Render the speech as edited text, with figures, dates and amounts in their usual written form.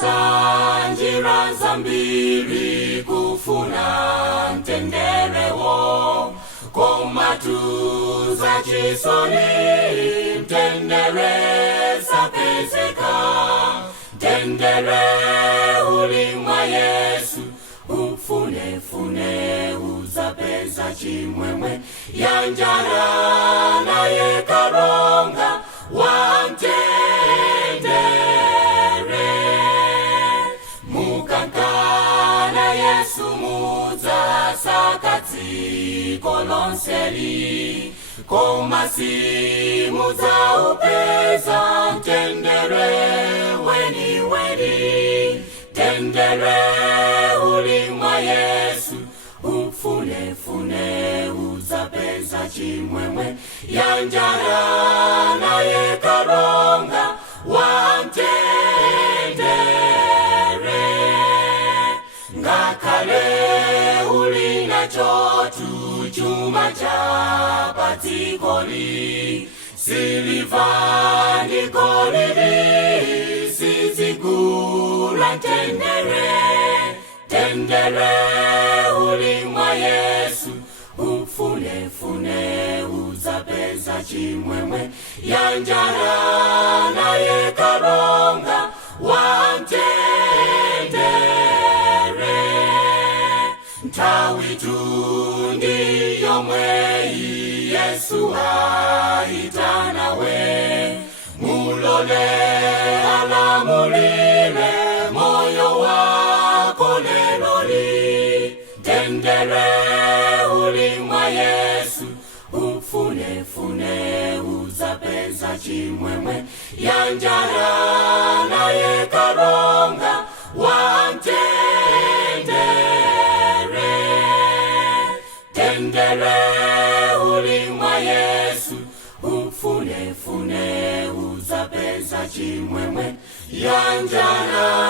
Sanjira zambiri kufuna mtenderewo, komatuza chisoni mtendere sapezeka. Mtendere ulimwa Yesu, ufune uzapeza chimwemwe. Yanjara naye karonga wamtendere, mukankana Yesu muza sakati kolonseli, komasi muza upeza mtendere weni. Tendere ulimwa Yesu, ufune uzapeza chimwemwe. Yanjara naye karonga wamtendere, ngakale ulina chotu chuma cha patikoli, silivani golidi sizigula. Tendere ulimwa Yesu, ufune uzapeza chimwemwe. Yanjara naye karonga wamtendere, ntawitu ndiyo mweyi Yesu aitanawe. Mulole alamulile moyo wako leloli. Tendere ulimwa Yesu, ufune uzapeza chimwemwe. Yanjara naye karonga wamtendere. Tendere ulimwa Yesu, ufune uzapeza chimwemwe. Yanjara